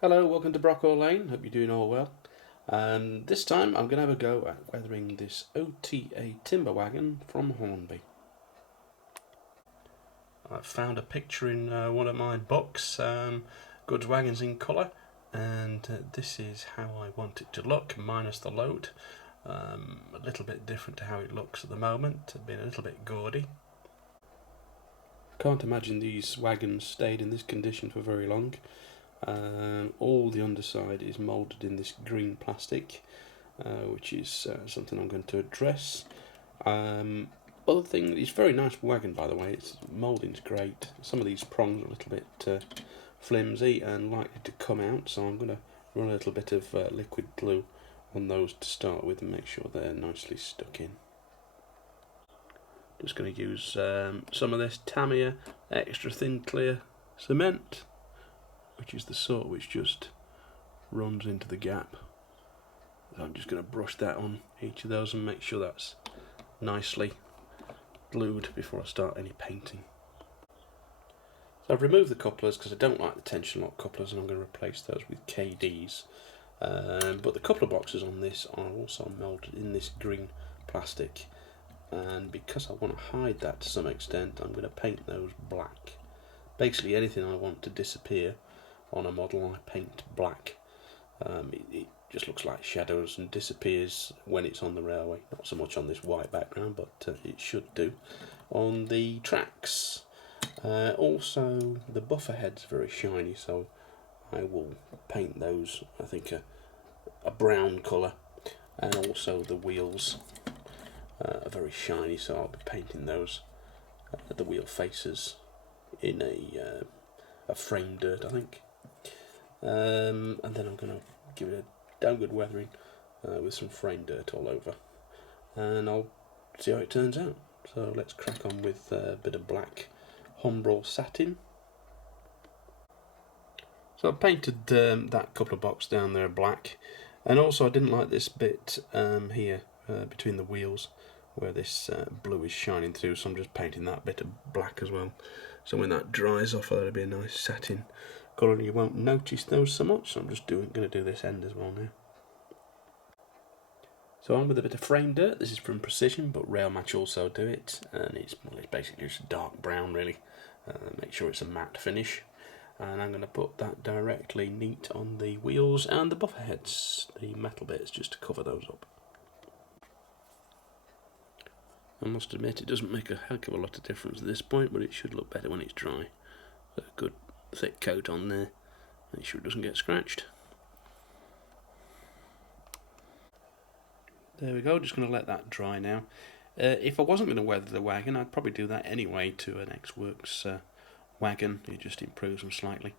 Hello, welcome to Brockwell Lane. Hope you're doing all well. And this time I'm going to have a go at weathering this OTA timber wagon from Hornby. I found a picture in one of my books, Goods Wagons in Colour, and this is how I want it to look, minus the load. A little bit different to how it looks at the moment, being a little bit gaudy. Can't imagine these wagons stayed in this condition for very long. All the underside is moulded in this green plastic, which is something I'm going to address. Other thing, it's very nice wagon, by the way. Its moulding's great. Some of these prongs are a little bit flimsy and likely to come out, so I'm going to run a little bit of liquid glue on those to start with and make sure they're nicely stuck in. Just going to use some of this Tamiya extra thin clear cement, which is the sort which just runs into the gap. So I'm just going to brush that on each of those and make sure that's nicely glued before I start any painting. So I've removed the couplers because I don't like the tension lock couplers, and I'm going to replace those with Kadees. But the coupler boxes on this are also moulded in this green plastic, and because I want to hide that to some extent, I'm going to paint those black. Basically anything I want to disappear on a model I paint black. It just looks like shadows and disappears when it's on the railway. Not so much on this white background, but it should do on the tracks. Also the buffer head's very shiny, so I will paint those, I think, a brown colour, and also the wheels are very shiny, so I'll be painting those, the wheel faces, in a frame dirt, I think. And then I'm going to give it a damn good weathering with some frame dirt all over, and I'll see how it turns out. So let's crack on with a bit of black Hornby satin. So I painted that couple of boxes down there black, and also I didn't like this bit here between the wheels where this blue is shining through, so I'm just painting that bit of black as well. So when that dries off, that'll be a nice satin colour. You won't notice those so much, so I'm just going to do this end as well now. So on with a bit of frame dirt. This is from Precision, but Rail Match also do it, and it's basically just dark brown really. Make sure it's a matte finish, and I'm going to put that directly neat on the wheels and the buffer heads, the metal bits, just to cover those up. I must admit it doesn't make a heck of a lot of difference at this point, but it should look better when it's dry. A good thick coat on there, make sure it doesn't get scratched. There we go, just going to let that dry now. If I wasn't going to weather the wagon, I'd probably do that anyway to an X-Works wagon. It just improves them slightly.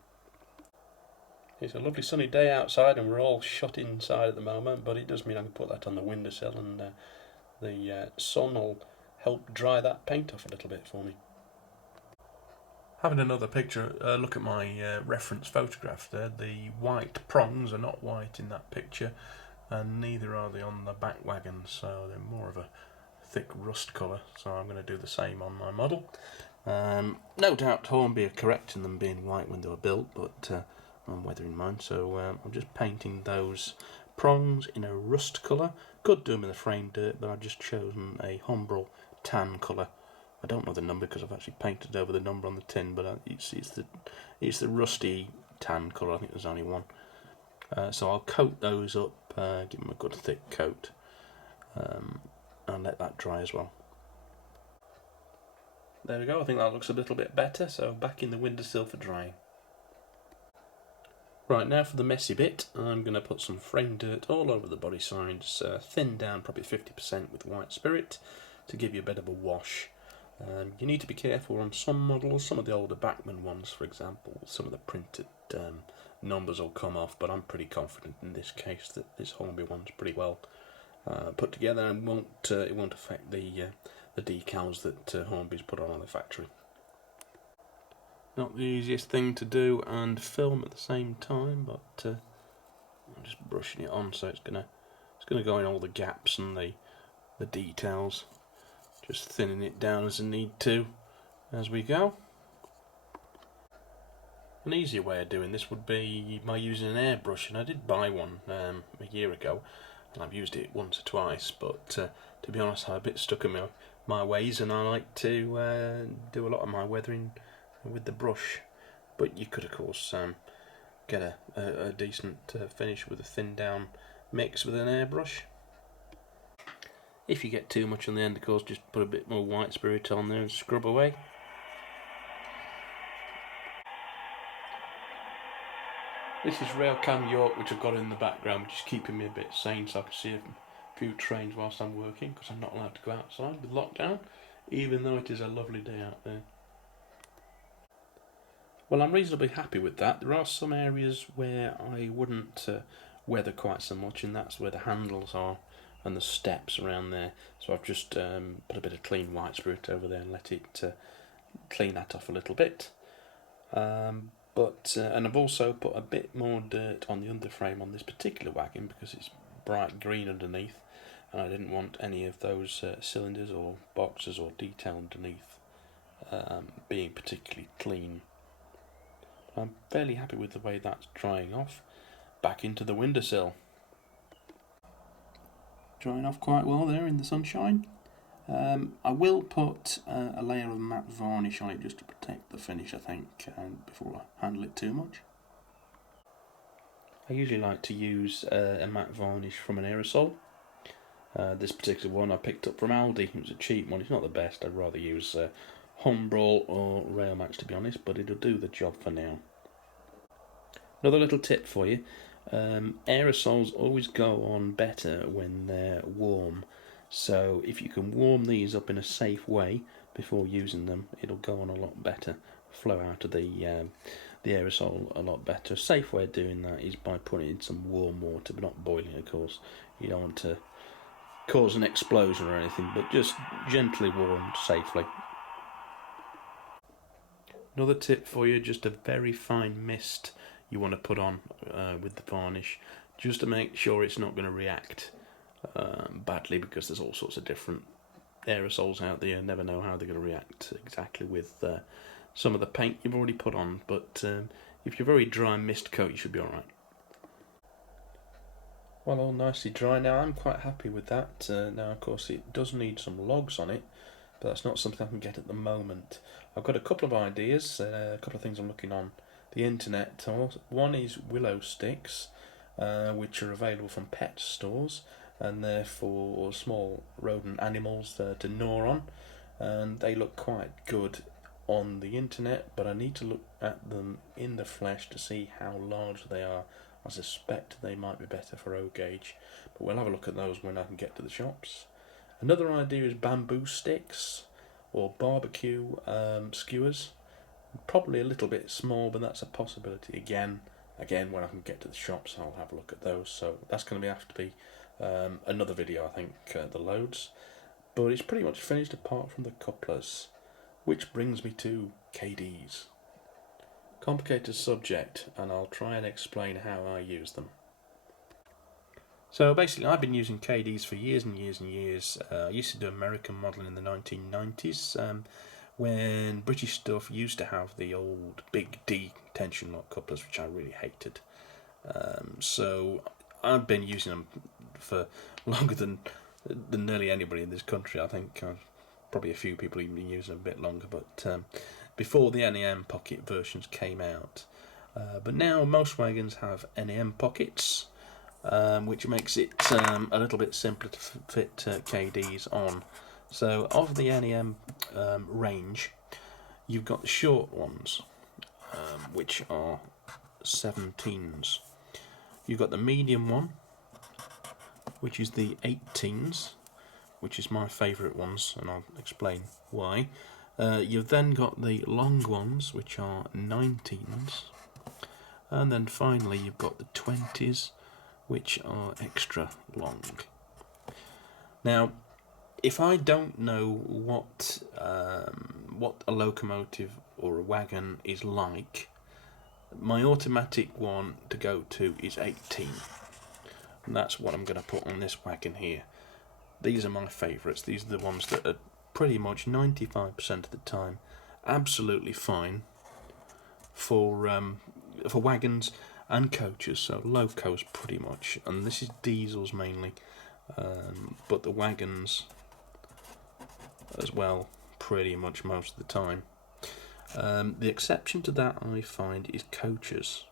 It's a lovely sunny day outside and we're all shut inside at the moment, but it does mean I can put that on the windowsill, and the sun will help dry that paint off a little bit for me. Having another picture, look at my reference photograph there. The white prongs are not white in that picture, and neither are they on the back wagon, so they're more of a thick rust colour, so I'm going to do the same on my model. No doubt Hornby are correct in them being white when they were built, but I'm weathering mine, so I'm just painting those prongs in a rust colour. Could do them in the frame dirt, but I've just chosen a Hornby tan colour. I don't know the number because I've actually painted over the number on the tin, but it's the rusty tan colour. I think there's only one. So I'll coat those up, give them a good thick coat, and let that dry as well. There we go, I think that looks a little bit better, so back in the windowsill for drying. Right, now for the messy bit, I'm going to put some frame dirt all over the body sides, thin down probably 50% with white spirit to give you a bit of a wash. You need to be careful on some models, some of the older Bachmann ones for example, some of the printed numbers will come off, but I'm pretty confident in this case that this Hornby one's pretty well put together and it won't affect the decals that Hornby's put on the factory. Not the easiest thing to do and film at the same time, but I'm just brushing it on so it's gonna go in all the gaps and the details. Just thinning it down as I need to as we go. An easier way of doing this would be by using an airbrush, and I did buy one a year ago, and I've used it once or twice, but to be honest, I'm a bit stuck in my ways, and I like to do a lot of my weathering with the brush. But you could, of course, get a decent finish with a thin down mix with an airbrush. If you get too much on the end, of course, just put a bit more white spirit on there and scrub away. This is Railcam York, which I've got in the background, which is keeping me a bit sane so I can see a few trains whilst I'm working, because I'm not allowed to go outside with lockdown, even though it is a lovely day out there. Well, I'm reasonably happy with that. There are some areas where I wouldn't weather quite so much, and that's where the handles are and the steps around there. So I've just put a bit of clean white spirit over there and let it clean that off a little bit. And I've also put a bit more dirt on the underframe on this particular wagon because it's bright green underneath, and I didn't want any of those cylinders or boxes or detail underneath being particularly clean. I'm fairly happy with the way that's drying off. Back into the windowsill. Drying off quite well there in the sunshine. I will put a layer of matte varnish on it just to protect the finish, I think, before I handle it too much. I usually like to use a matte varnish from an aerosol. This particular one I picked up from Aldi. It was a cheap one. It's not the best. I'd rather use Hornby or Railmax, to be honest, but it'll do the job for now. Another little tip for you. Aerosols always go on better when they're warm. So if you can warm these up in a safe way before using them, it'll go on a lot better, flow out of the aerosol a lot better. A safe way of doing that is by putting in some warm water, but not boiling, of course. You don't want to cause an explosion or anything, but just gently warmed safely. Another tip for you, just a very fine mist you want to put on with the varnish, just to make sure it's not going to react badly, because there's all sorts of different aerosols out there. You never know how they're going to react exactly with some of the paint you've already put on, but if you're very dry mist coat, you should be alright. Well, all nicely dry now. I'm quite happy with that. Now, of course, it does need some logs on it, but that's not something I can get at the moment. I've got a couple of ideas, a couple of things I'm looking on the internet. One is willow sticks, which are available from pet stores, and they're for small rodent animals to gnaw on, and they look quite good on the internet, but I need to look at them in the flesh to see how large they are. I suspect they might be better for O gauge, but we'll have a look at those when I can get to the shops. Another idea is bamboo sticks or barbecue skewers. Probably a little bit small, but that's a possibility. Again, when I can get to the shops, I'll have a look at those. So that's going to have to be another video, I think, the loads. But it's pretty much finished apart from the couplers, which brings me to Kadees. Complicated subject, and I'll try and explain how I use them. So basically, I've been using Kadees for years and years and years. I used to do American modelling in the 1990s, when British stuff used to have the old big D tension lock couplers, which I really hated. So I've been using them for longer than nearly anybody in this country. I think probably a few people even been using them a bit longer, but before the NEM pocket versions came out. But now most wagons have NEM pockets, which makes it a little bit simpler to fit Kadees on. So of the NEM range, you've got the short ones, which are 17s. You've got the medium one, which is the 18s, which is my favourite ones, and I'll explain why. You've then got the long ones, which are 19s, and then finally you've got the 20s, which are extra long. Now, if I don't know what a locomotive or a wagon is like, my automatic one to go to is 18, and that's what I'm going to put on this wagon here. These are my favourites. These are the ones that are pretty much 95% of the time absolutely fine, for wagons and coaches, so locos pretty much, and this is diesels mainly, but the wagons as well pretty much most of the time. The exception to that I find is coaches.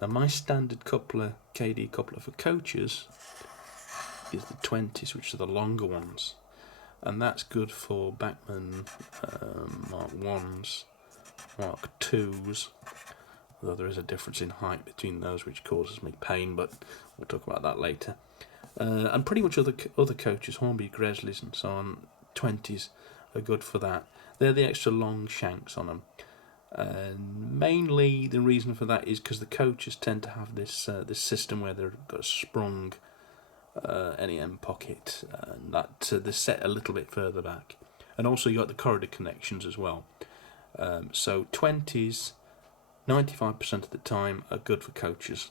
Now my standard coupler, Kadee coupler for coaches, is the 20s, which are the longer ones, and that's good for Bachmann Mark 1s, Mark 2s, although there is a difference in height between those which causes me pain, but we'll talk about that later. And pretty much other coaches, Hornby, Gresleys and so on, 20s are good for that. They're the extra long shanks on them. And mainly the reason for that is because the coaches tend to have this this system where they've got a sprung NEM pocket, and that they're set a little bit further back, and also you got the corridor connections as well. So 20s, 95% of the time are good for coaches.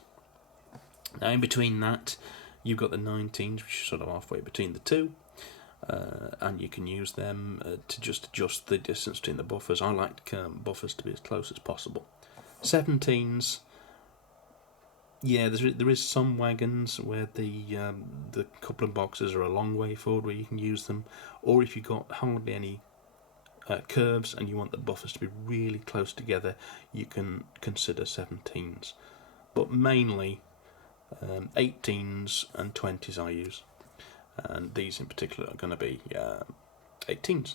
Now in between that, you've got the 19s, which is sort of halfway between the two. And you can use them to just adjust the distance between the buffers. I like buffers to be as close as possible. 17s, yeah, there is some wagons where the coupling boxes are a long way forward where you can use them, or if you've got hardly any curves and you want the buffers to be really close together, you can consider 17s. But mainly 18s and 20s I use. And these in particular are going to be 18s.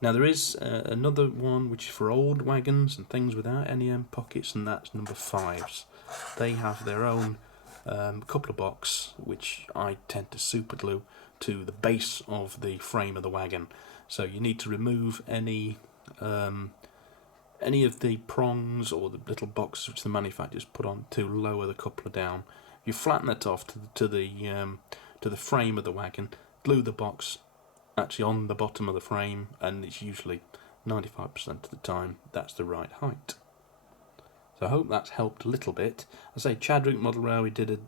Now there is another one which is for old wagons and things without NEM pockets, and that's number 5s. They have their own coupler box, which I tend to super glue to the base of the frame of the wagon. So you need to remove any of the prongs or the little boxes which the manufacturers put on to lower the coupler down. You flatten that off to the frame of the wagon, glue the box actually on the bottom of the frame, and it's usually 95% of the time that's the right height. So I hope that's helped a little bit. I say Chadwick Model Railway did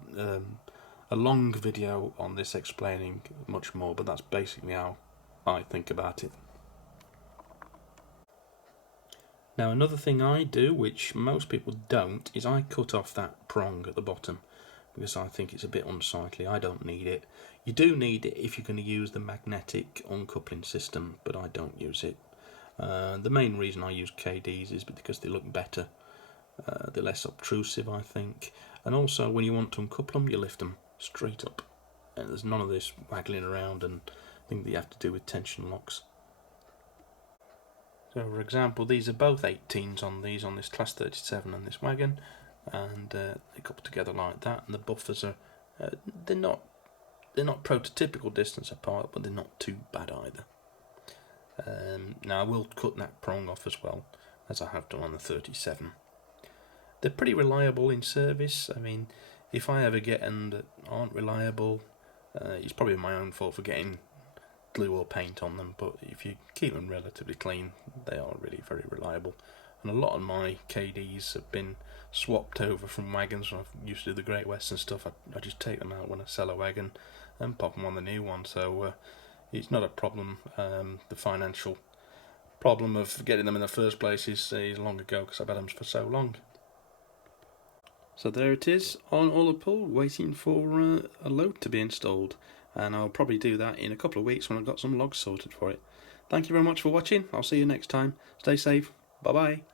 a long video on this explaining much more, but that's basically how I think about it. Now another thing I do, which most people don't, is I cut off that prong at the bottom, because I think it's a bit unsightly. I don't need it. You do need it if you're going to use the magnetic uncoupling system, but I don't use it. The main reason I use Kadees is because they look better. They're less obtrusive, I think. And also, when you want to uncouple them, you lift them straight up. And there's none of this waggling around and thing that you have to do with tension locks. So, for example, these are both 18s on this Class 37 and this wagon. And they couple together like that, and the buffers are they're not prototypical distance apart, but they're not too bad either. Now I will cut that prong off as well, as I have done on the 37. They're pretty reliable in service. I mean, if I ever get them that aren't reliable, it's probably my own fault for getting glue or paint on them, but if you keep them relatively clean, they are really very reliable. And a lot of my Kadees have been swapped over from wagons. When I used to do the Great Western stuff, I just take them out when I sell a wagon and pop them on the new one. So it's not a problem. The financial problem of getting them in the first place is long ago, because I've had them for so long. So there it is on Ullapool, waiting for a load to be installed. And I'll probably do that in a couple of weeks when I've got some logs sorted for it. Thank you very much for watching. I'll see you next time. Stay safe. Bye bye.